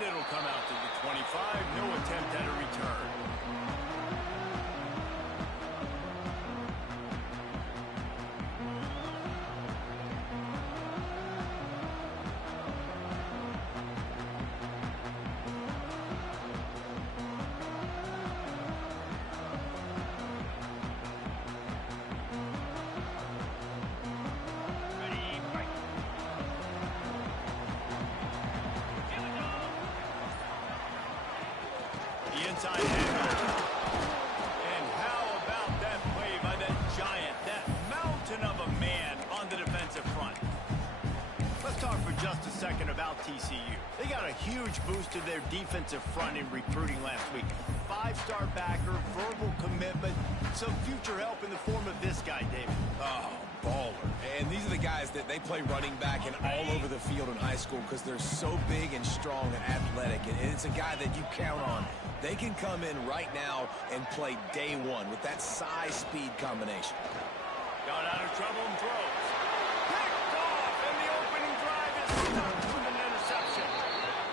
And it'll come out to the 25. No attempt at a return. Inside handoff. And how about that play by that giant, that mountain of a man on the defensive front? Let's talk for just a second about TCU. They got a huge boost to their defensive front in recruiting last week. 5-star backer, verbal commitment, some future help in the form of this guy, David. Oh, baller. And these are the guys that they play running back and all over the field in high school because they're so big and strong and athletic. And it's a guy that you count on. They can come in right now and play day one with that size-speed combination. Got out of trouble and throws. Picked off, and the opening drive is stopped with an interception.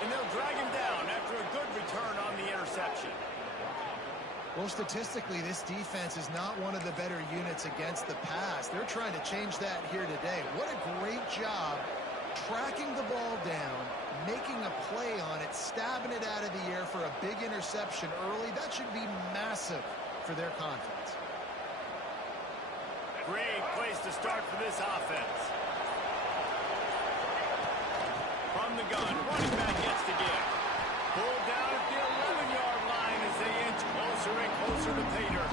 And they'll drag him down after a good return on the interception. Well, statistically, this defense is not one of the better units against the pass. They're trying to change that here today. What a great job tracking the ball down, making a play on it, stabbing it out of the air for a big interception early. That should be massive for their confidence. Great place to start for this offense. From the gun, running back gets the give. Pulled down at the 11-yard line as they inch closer and closer to pay dirt.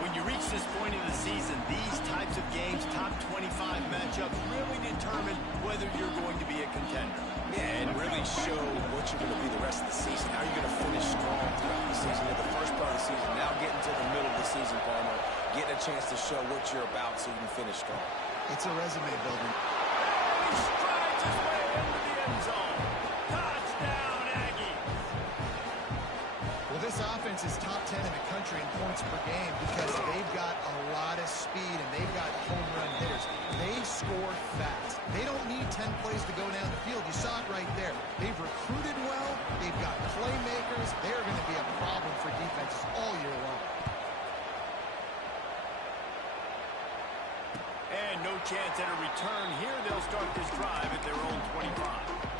When you reach this point in the season, these types of games, top 25 matchups, really determine whether you're going to be a contender. Yeah, and really show what you're going to be the rest of the season. How you're going to finish strong throughout the season. At the first part of the season, now getting to the middle of the season, Palmer, getting a chance to show what you're about so you can finish strong. It's a resume builder. And he strides his way into the end zone. Touchdown, Aggie. Well, this offense is top 10 in the country in points per game because they've got a lot of speed and they've got home run hitters. They score fast. They don't need 10 plays to go down the field. You saw it right there. They've recruited well. They've got playmakers. They're going to be a problem for defenses all year long. And no chance at a return here. They'll start this drive at their own 25.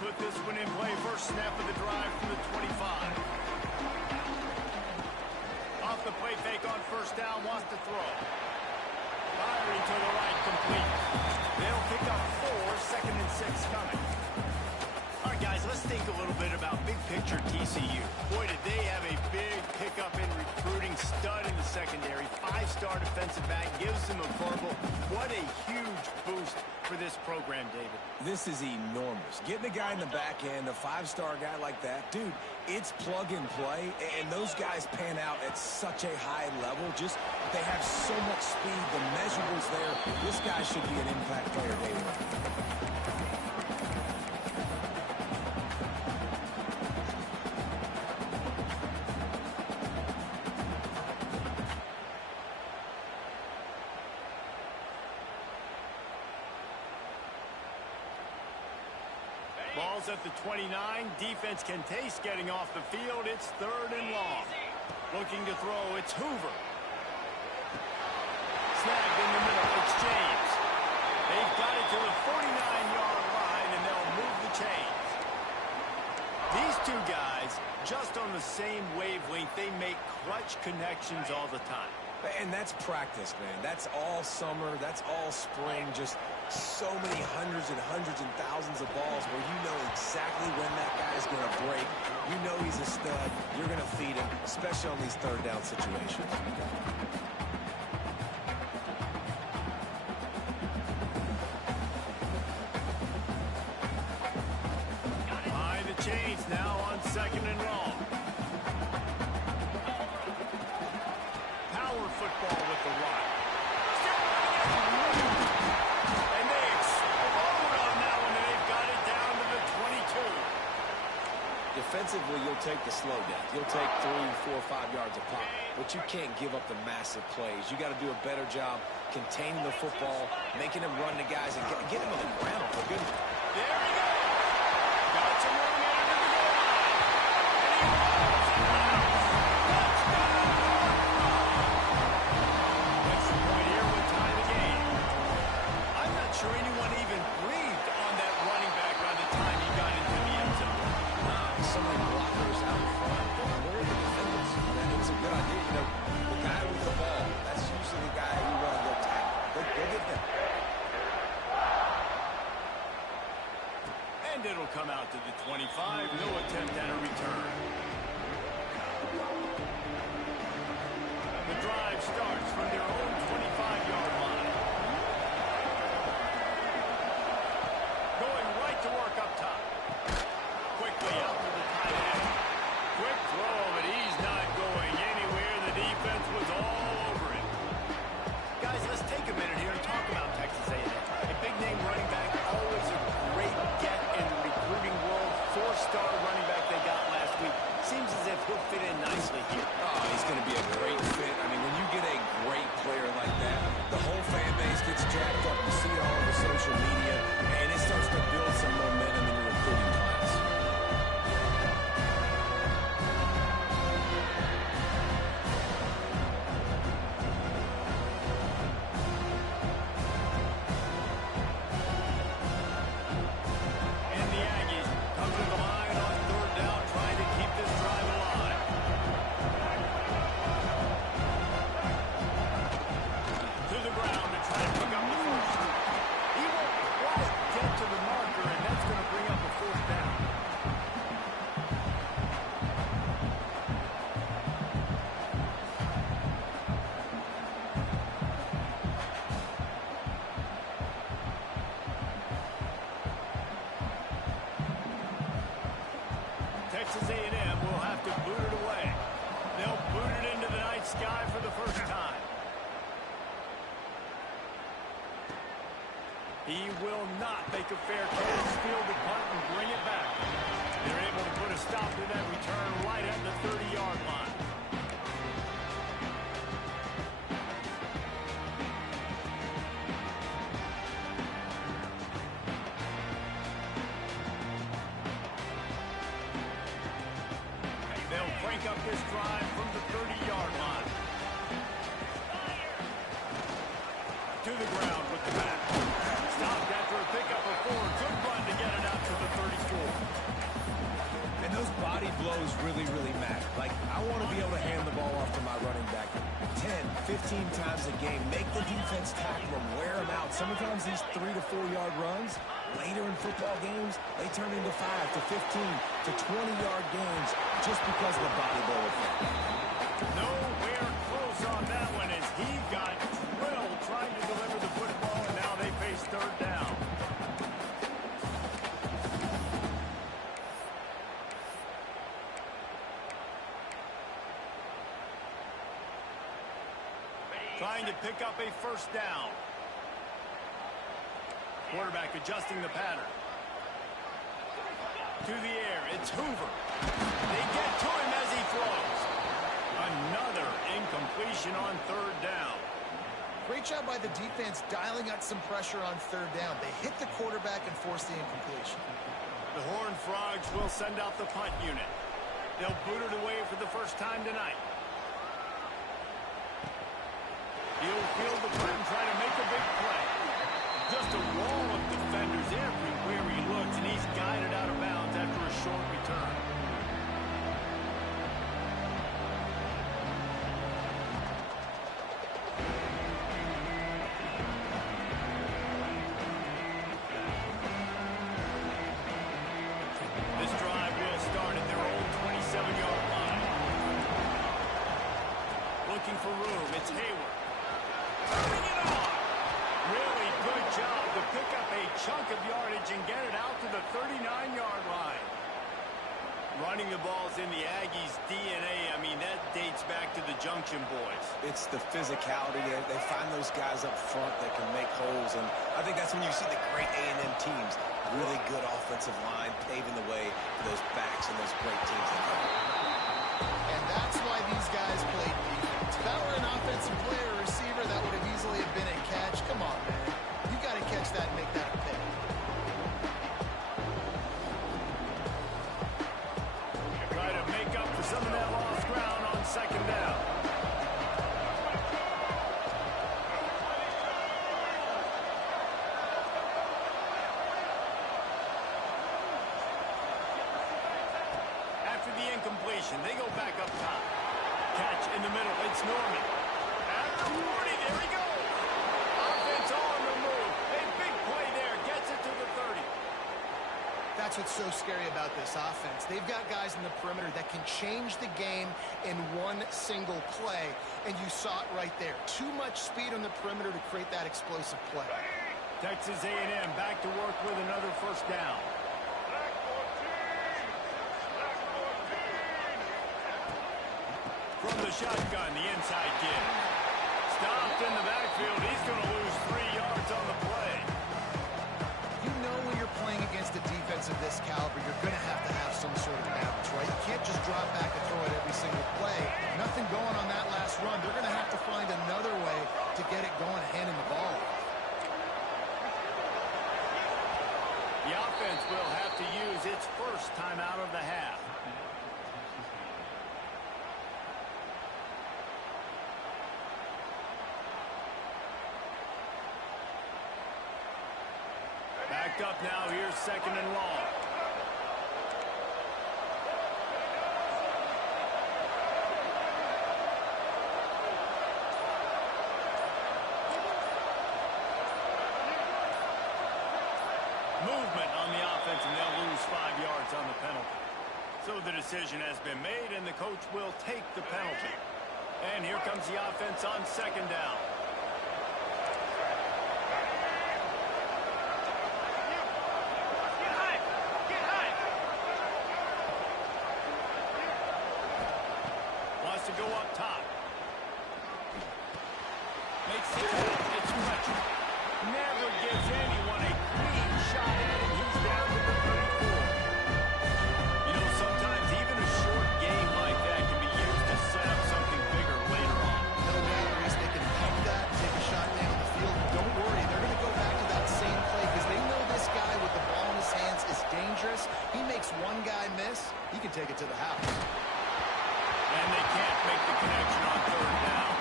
Put this one in play. First snap of the drive from the 25. Off the play fake on first down, wants to throw. Firing to the right, complete. They'll pick up 4, 2nd and 6 coming. All right, guys, let's think a little bit about big picture TCU. Boy, did they have a big pickup in recruiting. Stud in the secondary. 5-star defensive back. Gives them a verbal. What a huge boost for this program, David. This is enormous. Getting a guy in the back end, a 5-star guy like that, dude, it's plug and play, and those guys pan out at such a high level. Just, they have so much speed, the measurables there. This guy should be an impact player day one. Ball's at the 29. Defense can taste getting off the field. It's 3rd and long. Looking to throw. It's Hoover. Snagged in the middle. It's James. They've got it to the 49-yard line, and they'll move the chains. These two guys, just on the same wavelength, they make clutch connections all the time. And that's practice, man. That's all summer. That's all spring. Just so many hundreds and thousands of balls where you know exactly when that guy's going to break. You know he's a stud. You're going to feed him, especially on these 3rd down situations. Behind the chains now on 2nd and long. Power football with the run. And they explode on that one, and they've got it down to the 22. Defensively, you'll take the slow down. You'll take 3, 4, 5 yards a pop, but you can't give up the massive plays. You got to do a better job containing the football, making them run to guys, and get them on the ground, for goodness. There he goes. Got some room in to the goal line. And he rolls it out. Touchdown! Extra point here would tie the game. I'm not sure anyone even breathed on that running back by the time he got into the end zone. So many blockers out in front. Where are the defenders? And it's a good idea. You know, the guy with the ball, that's usually the guy you want to go tackle. Go get them. And it'll come out to the 25. No attempt at a return. The drive starts from their own 25-yard line. Going right to work up top. Quickly out to the tight end. Quick throw, but he's not going anywhere. The defense was all over him. Guys, let's take a minute here and talk about Texas A&M. A big-name running back, always a great get in the recruiting world. 4-star running back they got last week. Seems as if he'll fit in nicely here. Oh, he's going to be a great fit. I mean, when you get a great player like that, the whole fan base gets jacked up. You see it all over social media, and it starts to build some momentum in your recruiting class. And the Aggies come to the line on 3rd down, trying to keep this drive alive. To the ground to try to pick up the first. He won't quite get to the marker, and that's going to bring up a 4th down. Texas A&M will have to boot it away. They'll boot it into the night sky for the first time. He will not make a fair catch, field the punt, and bring it back. They're able to put a stop to that return right at the 30-yard line. They'll crank up this drive from the 30-yard line. To the ground with the back. Stopped after a pickup of 4. Good run to get it out to the 34. And those body blows really, really matter. Like, I want to be able to hand the ball off to my running back 10, 15 times a game. Make the defense tackle him, wear him out. Sometimes these 3 to 4 yard runs, later in football games, they turn into 5 to 15 to 20-yard games just because of the body blow effect. Nowhere close on that one as he got drilled trying to deliver the football, and now they face 3rd down. Trying to pick up a 1st down. Quarterback adjusting the pattern. To the air, it's Hoover. They get to him as he throws. Another incompletion on 3rd down. Great job by the defense dialing up some pressure on 3rd down. They hit the quarterback and forced the incompletion. The Horned Frogs will send out the punt unit. They'll boot it away for the first time tonight. He'll field the punt and try to make a big play. Just a wall of defenders everywhere he looks, and he's guided out of bounds after a short return. This drive will start at their own 27-yard line. Looking for room, it's Hayward. Turning it on. Really good job to pick up a chunk of yardage and get it out to the 39-yard line. Running the ball's in the Aggies' DNA. I mean, that dates back to the Junction Boys. It's the physicality. They find those guys up front that can make holes, and I think that's when you see the great A&M teams. Really good offensive line, paving the way for those backs and those great teams that come. And that's why these guys play defense. If that were an offensive player or receiver, that would have easily have been a catch. Come on, man. You got to catch that and make that a pick. Try to make up for some of that lost ground on second down. After the incompletion, they go back up top. Catch in the middle. It's Norman. After 40, there he goes. Offense on the move. A big play there. Gets it to the 30. That's what's so scary about this offense. They've got guys in the perimeter that can change the game in one single play, and you saw it right there. Too much speed on the perimeter to create that explosive play. Texas A&M back to work with another first down. From the shotgun, the inside give. Stopped in the backfield. He's going to lose 3 yards on the play. You know when you're playing against a defense of this caliber, you're going to have some sort of balance, right? You can't just drop back and throw it every single play. Nothing going on that last run. They're going to have to find another way to get it going, handing the ball. The offense will have to use its first timeout of the half. Backed up now. Here's second and long. Movement on the offense, and they'll lose 5 yards on the penalty. So the decision has been made, and the coach will take the penalty. And here comes the offense on second down. To go up top. Makes the catch. It's Fletcher. Never gives anyone a clean shot at him. He's down to the 34. You know, sometimes even a short game like that can be used to set up something bigger later on. No doubt, Reese, they can pump that, take a shot down the field. Don't worry, they're going to go back to that same play because they know this guy with the ball in his hands is dangerous. He makes one guy miss, he can take it to the house. And they can't make the connection on third down.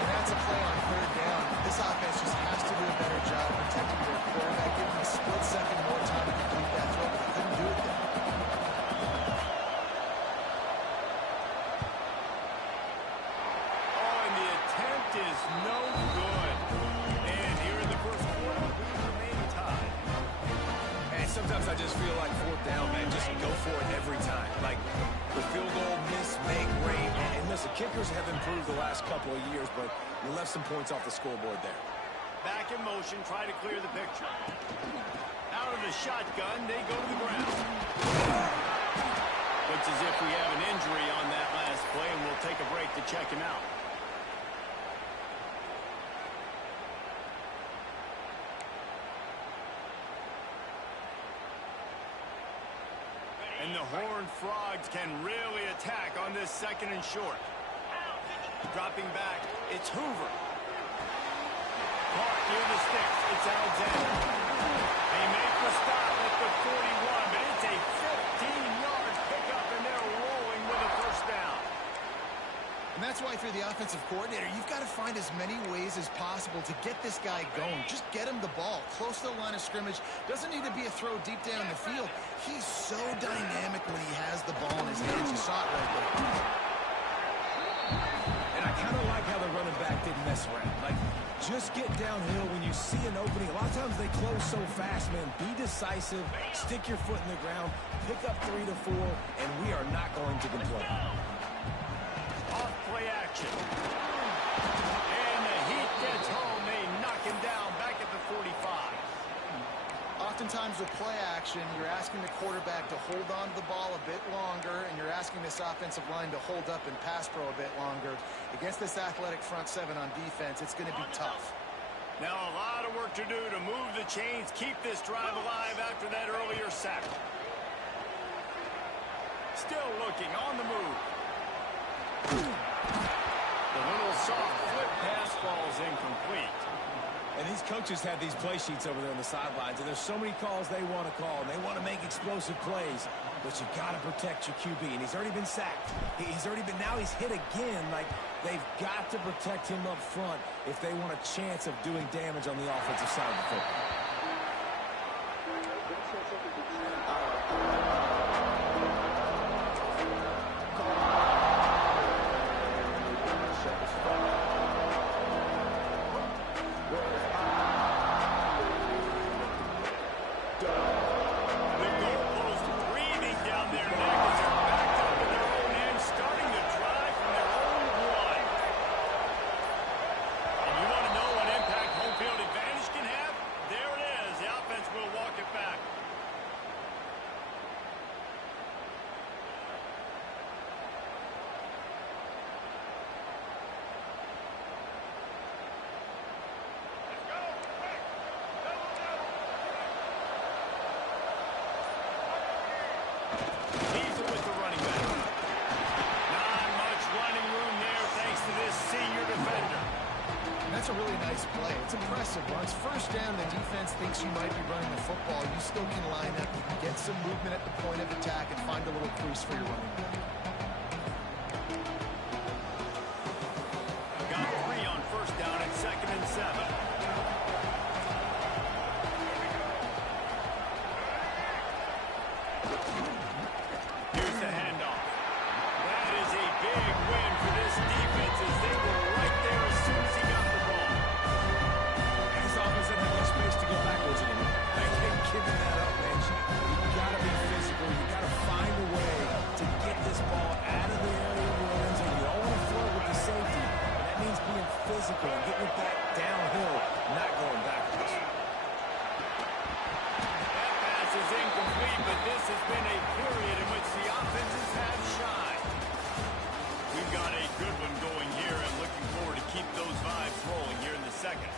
And that's a play on third down. This offense just has to do a better job protecting their quarterback, giving him a split second more time to complete that throw, but they couldn't do it there. Oh, and the attempt is no good. And here in the first quarter, we remain tied. And sometimes I just feel like fourth down, man, just go for it every time. Like the field goal, miss, make, rate. And listen, kickers have improved the last couple of years, but you left some points off the scoreboard there. Back in motion, try to clear the picture. Out of the shotgun, they go to the ground. Looks as if we have an injury on that last play, and we'll take a break to check him out. And the Horned Frogs can really attack on this second and short. Dropping back, it's Hoover. Caught near the sticks, it's Alexander. They make the stop at the 41, but it's a 15-yard pickup, and they're rolling with a first down. And that's why, if you're the offensive coordinator, you've got to find as many ways as possible to get this guy going. Just get him the ball close to the line of scrimmage. Doesn't need to be a throw deep down the field. He's so dynamic when he has the ball in his hands. You saw it right there. And I kind of like how the running back didn't mess around. Like, just get downhill when you see an opening. A lot of times they close so fast, man. Be decisive, stick your foot in the ground, pick up 3 to 4, and we are not going to complain. Off play action. And the Heat gets home. They knock him down back at the 45. Oftentimes with play action, you're asking the quarterback to hold on to the ball a bit longer, and you're asking this offensive line to hold up and pass pro a bit longer. Against this athletic front seven on defense, it's going to be tough. Now a lot of work to do to move the chains, keep this drive alive after that earlier sack. Still looking on the move. The little soft flip pass falls incomplete. And these coaches have these play sheets over there on the sidelines, and there's so many calls they want to call, and they want to make explosive plays, but you got to protect your QB, and he's already been sacked. Now he's hit again. Like, they've got to protect him up front if they want a chance of doing damage on the offensive side of the football. That's a really nice play. It's impressive. Once first down, the defense thinks you might be running the football. You still can line up, get some movement at the point of attack, and find a little crease for your running back. Got 3 on first down at 2nd and 7. Here's the handoff. That is a big win for this defense as they were right there as soon as he got the ball. This offense doesn't have much space to go backwards anymore. They can't give that up, man. You got to be physical. You got to find a way to get this ball out of the area of your end zone. You don't want to flirt with the safety, and that means being physical and getting it back downhill, not going backwards. That pass is incomplete, but this has been a period in which the offenses have shined. We've got a good one going here and looking forward to keep those vibes rolling here in the second.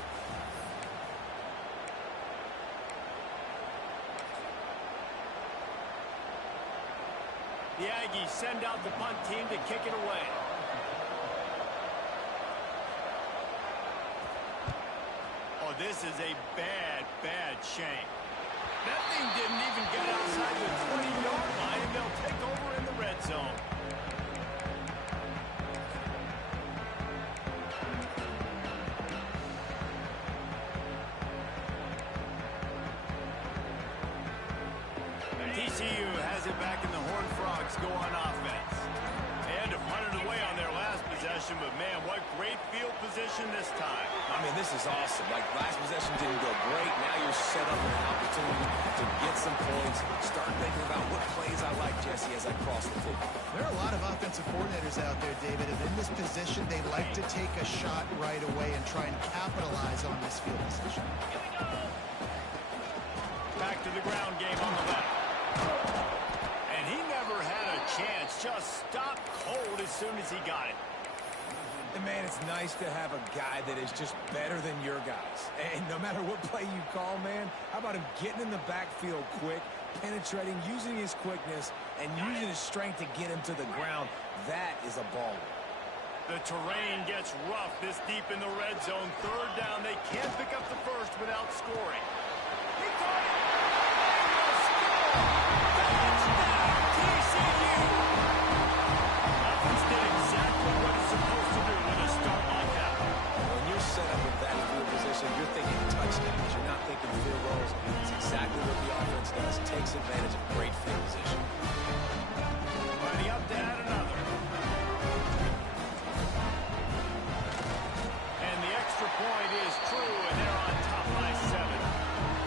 The Aggies send out the punt team to kick it away. Oh, this is a bad, bad shame. That thing didn't even get outside the 20-yard line, and they'll take over in the red zone. TCU has it back in the Horned Frogs go on offense. They had to punt it away on their last possession, but man, what great field position this time. I mean, this is awesome. Like, last possession didn't go great. Now you're set up with an opportunity to get some points. Start thinking about what plays I like, Jesse, as I cross the football. There are a lot of offensive coordinators out there, David, and in this position, they like to take a shot right away and try and capitalize on this field position. Back to the ground game on the left. And he never had a chance. Just stopped cold as soon as he got it. And, man, it's nice to have a guy that is just better than your guys. And no matter what play you call, man, how about him getting in the backfield quick, penetrating, using his quickness, and using his strength to get him to the ground. That is a ball. The terrain gets rough this deep in the red zone. 3rd down. They can't pick up the first without scoring. He caught it. Touchdown, TCU. Offense did exactly what it's supposed to do with a start like that. When you're set up with that field position, you're thinking touchdowns. You're not thinking field goals. It's exactly what the offense does. Takes advantage of great field position. Ready up to add another. And the extra point is true, and they're on top by 7.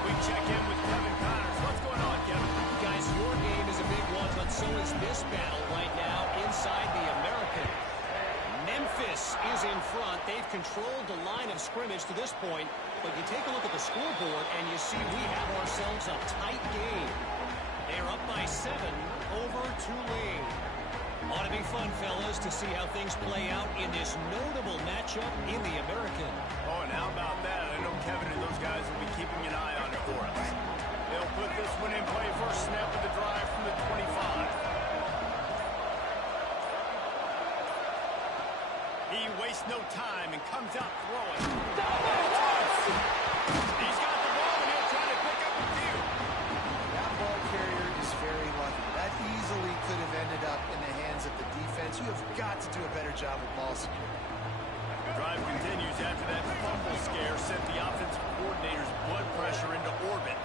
We check in with Kevin Connors. What's going on, Kevin? Guys, your game is a big one, but so is this battle right now inside the American. Memphis is in front. They've controlled the line of scrimmage to this point, but you take a look at the scoreboard and you see we have ourselves a tight game. They're up by 7 over Tulane. Ought to be fun, fellas, to see how things play out in this notable matchup in the American. Oh, and how about that? I know Kevin and those guys will be keeping an eye on it for us. They'll put this one in play first snap of the drive from the 25. wastes no time and comes out throwing. He's got the ball, and he'll try to pick up a few. That ball carrier is very lucky. That easily could have ended up in the hands of the defense. You have got to do a better job with ball security. The drive continues after that fumble scare sent the offensive coordinator's blood pressure into orbit.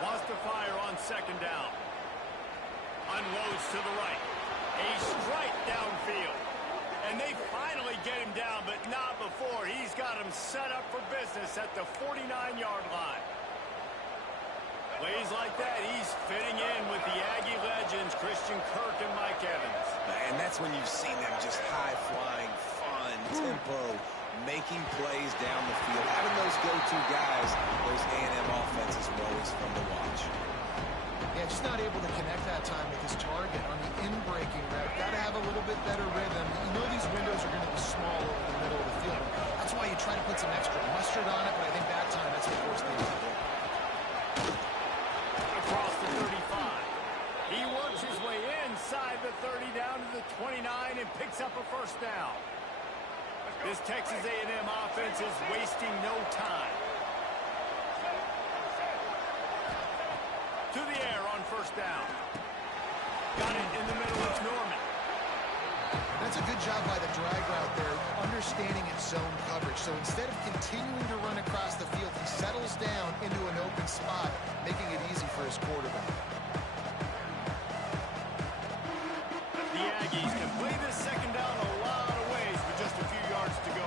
Wants to fire on second down. Unloads to the right. A strike downfield. And they finally get him down, but not before. He's got him set up for business at the 49-yard line. Plays like that, he's fitting in with the Aggie legends, Christian Kirk and Mike Evans. And that's when you've seen them just high-flying, fun, tempo, making plays down the field. Having those go-to guys, those A&M offenses are always fun to watch. Yeah, just not able to connect that time with his target on the in-breaking route. Got to have a little bit better rhythm. You know these windows are going to be small over the middle of the field. That's why you try to put some extra mustard on it, but I think that time that's what forced them to do. Across the 35. He works his way inside the 30 down to the 29 and picks up a first down. This Texas A&M offense is wasting no time. To the air on first down. Got it in the middle. It's Norman. That's a good job by the drag route there, understanding its zone coverage. So instead of continuing to run across the field, he settles down into an open spot, making it easy for his quarterback. The Aggies can play this second down a lot of ways with just a few yards to go.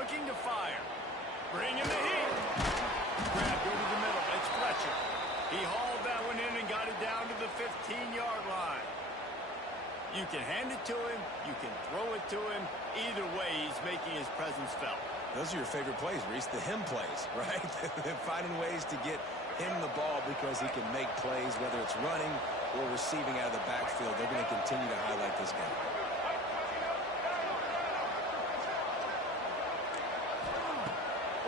Looking to fire. Bring him the heat. Grabbed over the middle. It's Fletcher. He hauled that one in and got it down to the 15-yard line. You can hand it to him. You can throw it to him. Either way, he's making his presence felt. Those are your favorite plays, Reese, the him plays, right? Finding ways to get him the ball because he can make plays, whether it's running or receiving out of the backfield. They're going to continue to highlight this guy.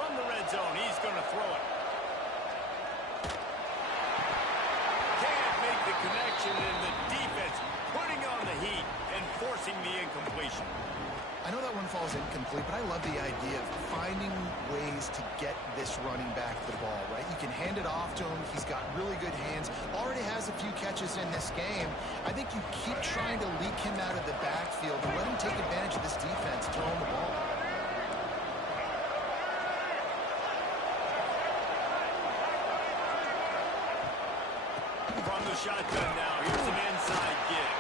From the red zone, he's going to throw it. Can't make the connection, and the defense putting on the heat and forcing the incompletion. I know that one falls incomplete, but I love the idea of finding ways to get this running back the ball, right? You can hand it off to him. He's got really good hands. Already has a few catches in this game. I think you keep trying to leak him out of the backfield and let him take advantage of this defense throwing the ball. From the shotgun now, here's an inside give.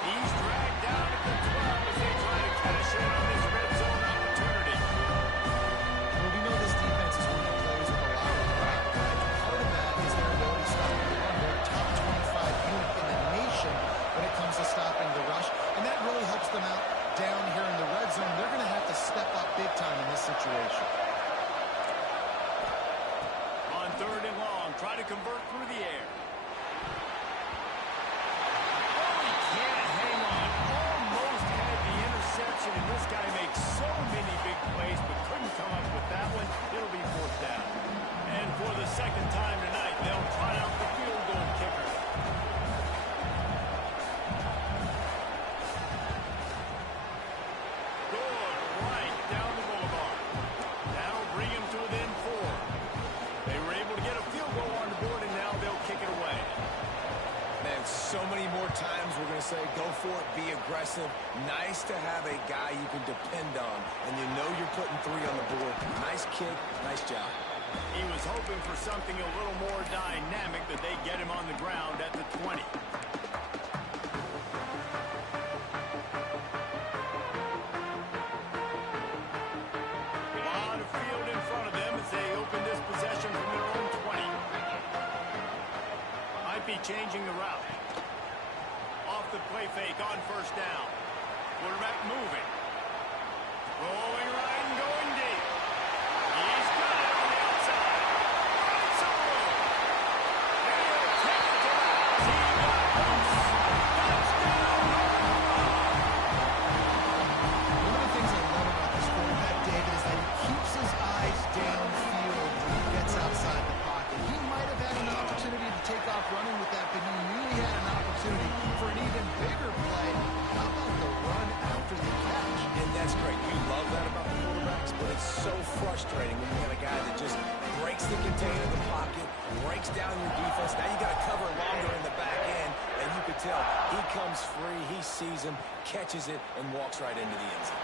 He's dragged down at the 12 as they try to cash in on this red zone opportunity. Well, we know this defense is winning plays with a lot of crowd, right? Part of that is their ability to stop the run. They're a top 25 unit in the nation when it comes to stopping the rush, and that really helps them out down here in the red zone. They're going to have to step up big time in this situation. On third and long, try to convert through the air. And this guy makes so many big plays, but couldn't come up with that one. It'll be fourth down. And for the second time tonight, they'll try out the field goal kicker. Good right down the boulevard. That'll bring him to within 4. They were able to get a field goal on the board, and now they'll kick it away. Man, so many more times we're going to say, go for it, be aggressive. Nice to have a guy you can depend on, and you know you're putting 3 on the board. Nice kick, nice job. He was hoping for something a little more dynamic, but they get him on the ground at the 20. A lot of field in front of them as they open this possession from their own 20. Might be changing the route. Off the play fake on first down. Quarterback moving. Rolling right and going deep. He's got it on the outside. Finds some room. And he'll take it to Rouse. He got loose. Touchdown, One of the things I love about this quarterback, David, is that he keeps his eyes downfield when he gets outside the pocket. He might have had an opportunity to take off running with that, but he knew staying in the pocket, breaks down your defense. Now you got to cover longer in the back end, and you can tell he comes free, he sees him, catches it, and walks right into the end zone.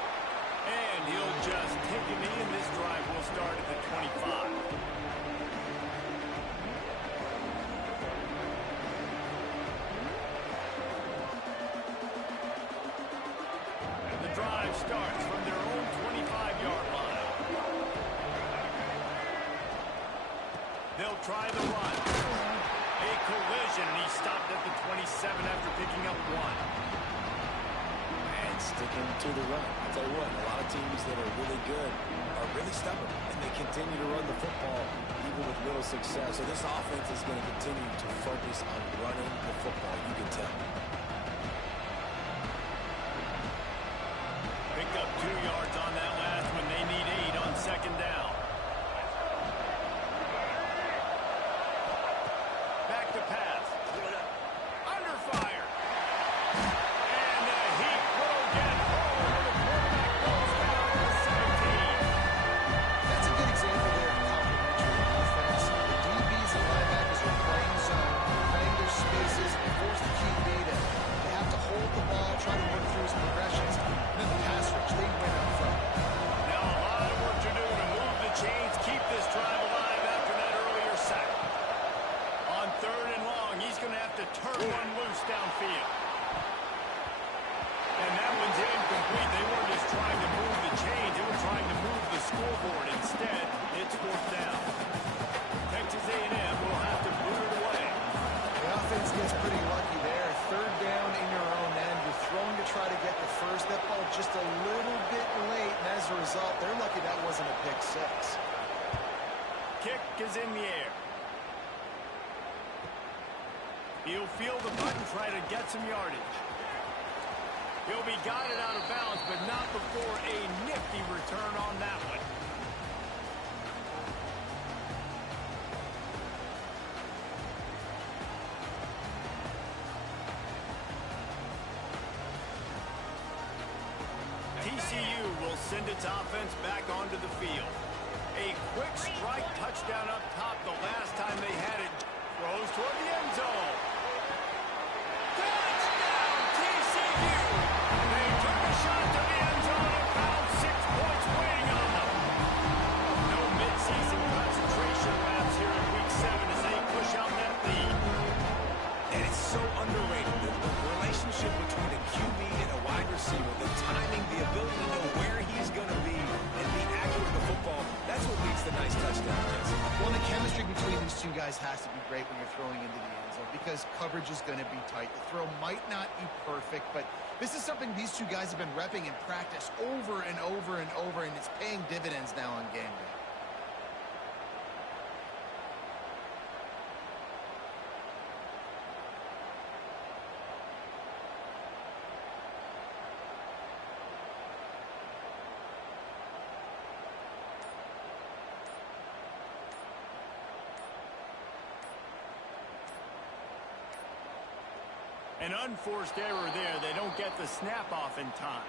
And he'll just take a knee, and this drive will start at the 25. The drive starts from their own 25-yard line. They'll try the run. A collision, and he stopped at the 27 after picking up 1. Sticking to the run. I'll tell you what, a lot of teams that are really good are really stubborn, and they continue to run the football even with little success. So this offense is going to continue to focus on running the football, you can tell. Picked up 2 yards on that last one. They need 8 on second down. Back to pass. Under fire. Try to work through his progressions, and then the pass rush, they win up front. Now a lot of work to do to move the chains, keep this drive alive after that earlier sack. On 3rd and long, he's going to have to turn one loose downfield. And that one's incomplete. They weren't just trying to move the chains, they were trying to move the scoreboard. Instead, it's 4th down. Texas A&M will have to boot it away. The offense gets pretty lucky there. 3rd down in your own end. You're throwing to try to get the first. That ball just a little bit late, and as a result, they're lucky that wasn't a pick 6. Kick is in the air. He'll feel the button, try to get some yardage. He'll be guided out of bounds, but not before a nifty return on that one. TCU will send its offense back onto the field. A quick strike touchdown up top the last time they had it. Throws toward the end zone. Touchdown, TCU! They took a shot to the end zone and found 6 points waiting on them. No midseason concentration laps here in Week 7 as they push out that lead. And it's so underrated, the relationship between a QB and a wide receiver, the timing, the ability to know where he's going to be and be accurate with the football, that's what leads to nice touchdowns, Jesse. Well, the chemistry between these two guys has to be great when you're throwing into the end zone because coverage is going to be tight. The throw might not be perfect, but this is something these two guys have been repping in practice over and over and over, and it's paying dividends now on game day. An unforced error there. They don't get the snap off in time.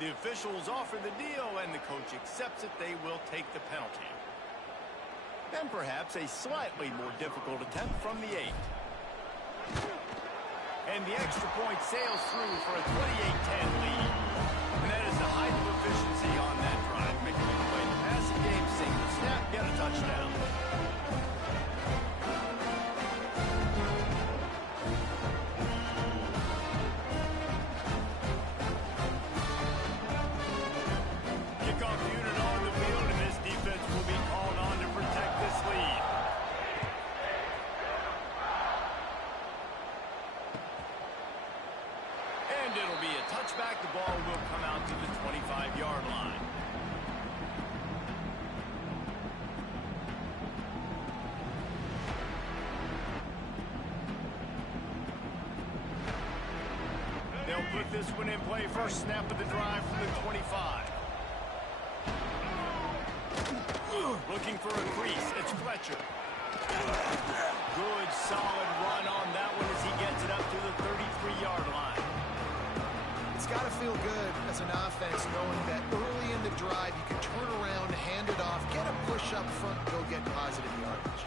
The officials offer the deal, and the coach accepts it. They will take the penalty. Then perhaps a slightly more difficult attempt from the 8. And the extra point sails through for a 28-10 lead. And that is the height of efficiency on that drive. Making it play the passing game, single snap, get a touchdown. It'll be a touchback. The ball will come out to the 25-yard line. They'll put this one in play. First snap of the drive from the 25. Looking for a crease. It's Fletcher. Good, solid run on that one as he gets it up to the 33-yard line. It's got to feel good as an offense knowing that early in the drive you can turn around push up front and go get positive yardage.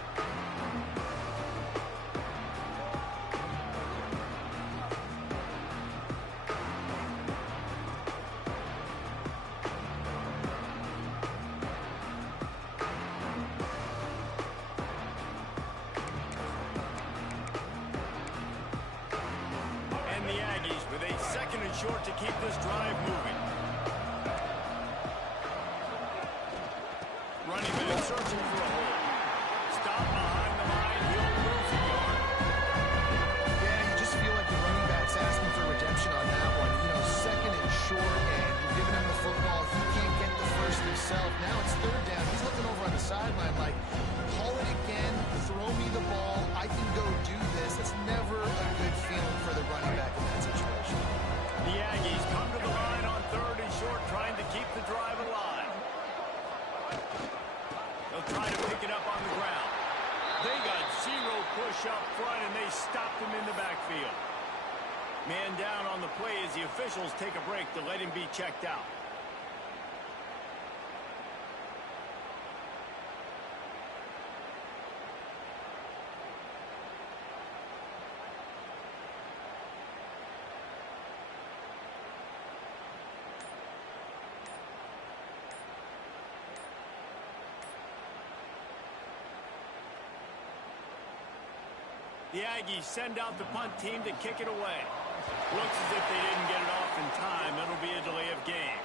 And the Aggies with a 2nd and short to keep this drive moving. Running back searching for a hole. Stop behind the line. He'll lose a yard. Yeah, you just feel like the running back's asking for redemption on that one. You know, 2nd and short, and you're giving him the football. He can't get the first himself. Now it's 3rd down. He's looking over on the sideline like, call it again, throw me the ball, I can go do this. It's never a good feeling for the running back in that situation. The Aggies come to the line on 3rd and short, trying to keep the drive alive. They'll try to pick it up on the ground. They got 0 push up front, and they stopped him in the backfield. Man down on the play as the officials take a break to let him be checked out. The Aggies send out the punt team to kick it away. Looks as if they didn't get it off in time. It'll be a delay of game.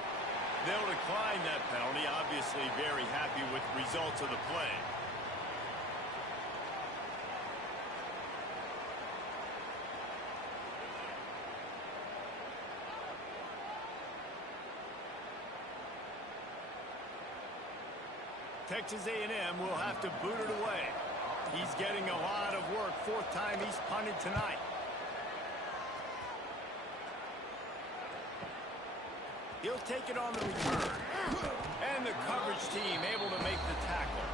They'll decline that penalty, obviously very happy with the results of the play. Texas A&M will have to boot it away. He's getting a lot of work. 4th time he's punted tonight. He'll take it on the return. And the coverage team able to make the tackle.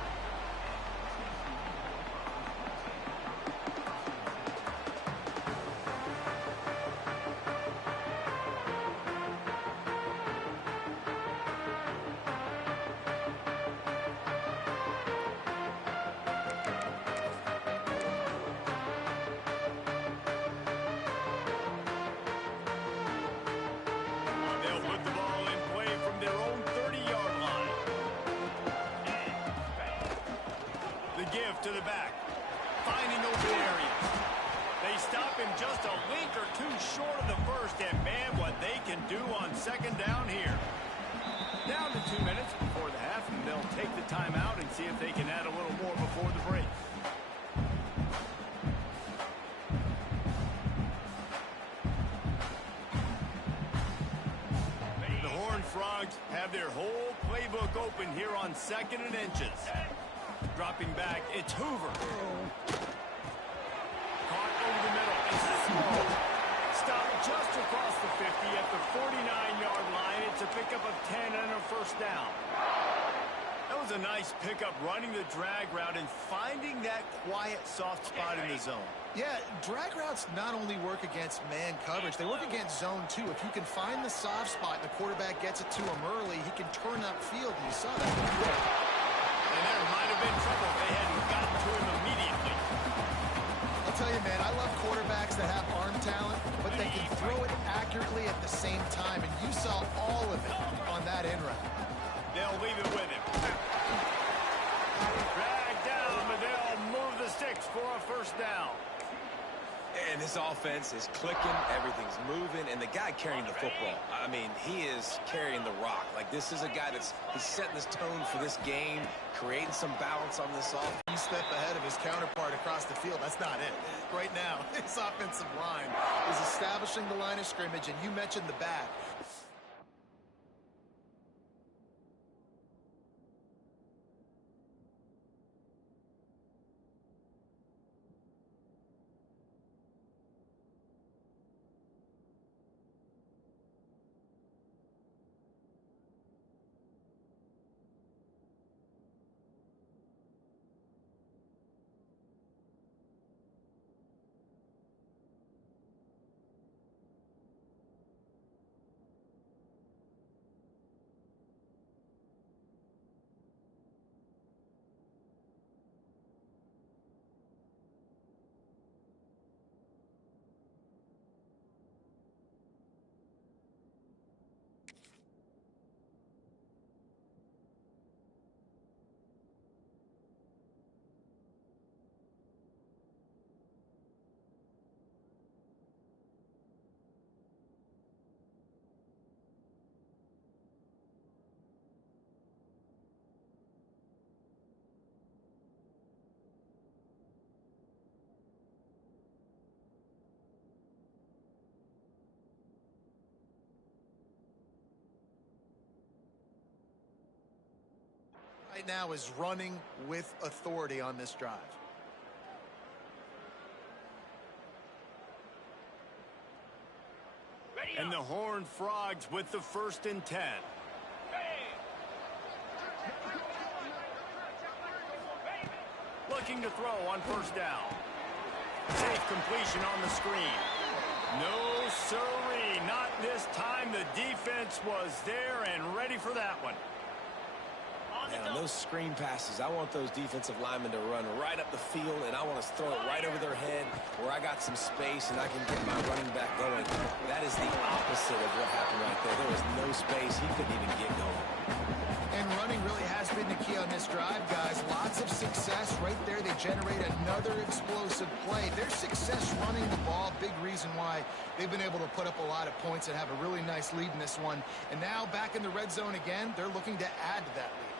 To the back, finding open areas. They stop him just a link or two short of the first, and man, what they can do on 2nd down here. Down to 2 minutes before the half, and they'll take the timeout and see if they can add a little more before the break. The Horned Frogs have their whole playbook open here on 2nd and inches. Dropping back, it's Hoover. Caught over the middle. It's Small. Stopped just across the 50 at the 49-yard line. It's a pickup of 10 and a 1st down. That was a nice pickup, running the drag route and finding that quiet, soft spot in the zone. Yeah, drag routes not only work against man coverage, they work against zone too. If you can find the soft spot and the quarterback gets it to him early, he can turn upfield, and you saw that. And there might have been trouble if they hadn't gotten to him immediately. I'll tell you, man, I love quarterbacks that have arm talent, but they can throw it accurately at the same time, and you saw all of it on that end route. They'll leave it with him. Drag down, but they'll move the sticks for a 1st down. And this offense is clicking, everything's moving, and the guy carrying the football, I mean, he is carrying the rock. Like, this is a guy he's setting this tone for this game, creating some balance on this offense. One step ahead of his counterpart across the field. That's not it. Right now, his offensive line is establishing the line of scrimmage, and you mentioned the back. Right now is running with authority on this drive. And the Horned Frogs with the 1st and 10. Looking to throw on 1st down. Safe completion on the screen. No siree, not this time. The defense was there and ready for that one. Man, on those screen passes, I want those defensive linemen to run right up the field, and I want to throw it right over their head where I got some space and I can get my running back going. That is the opposite of what happened right there. There was no space. He couldn't even get going. And running really has been the key on this drive, guys. Lots of success right there. They generate another explosive play. Their success running the ball, big reason why they've been able to put up a lot of points and have a really nice lead in this one. And now back in the red zone again, they're looking to add to that lead.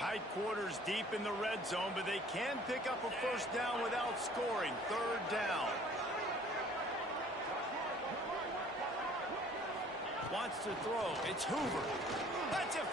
Tight quarters deep in the red zone, but they can pick up a 1st down without scoring. 3rd down. Wants to throw. It's Hoover. That's a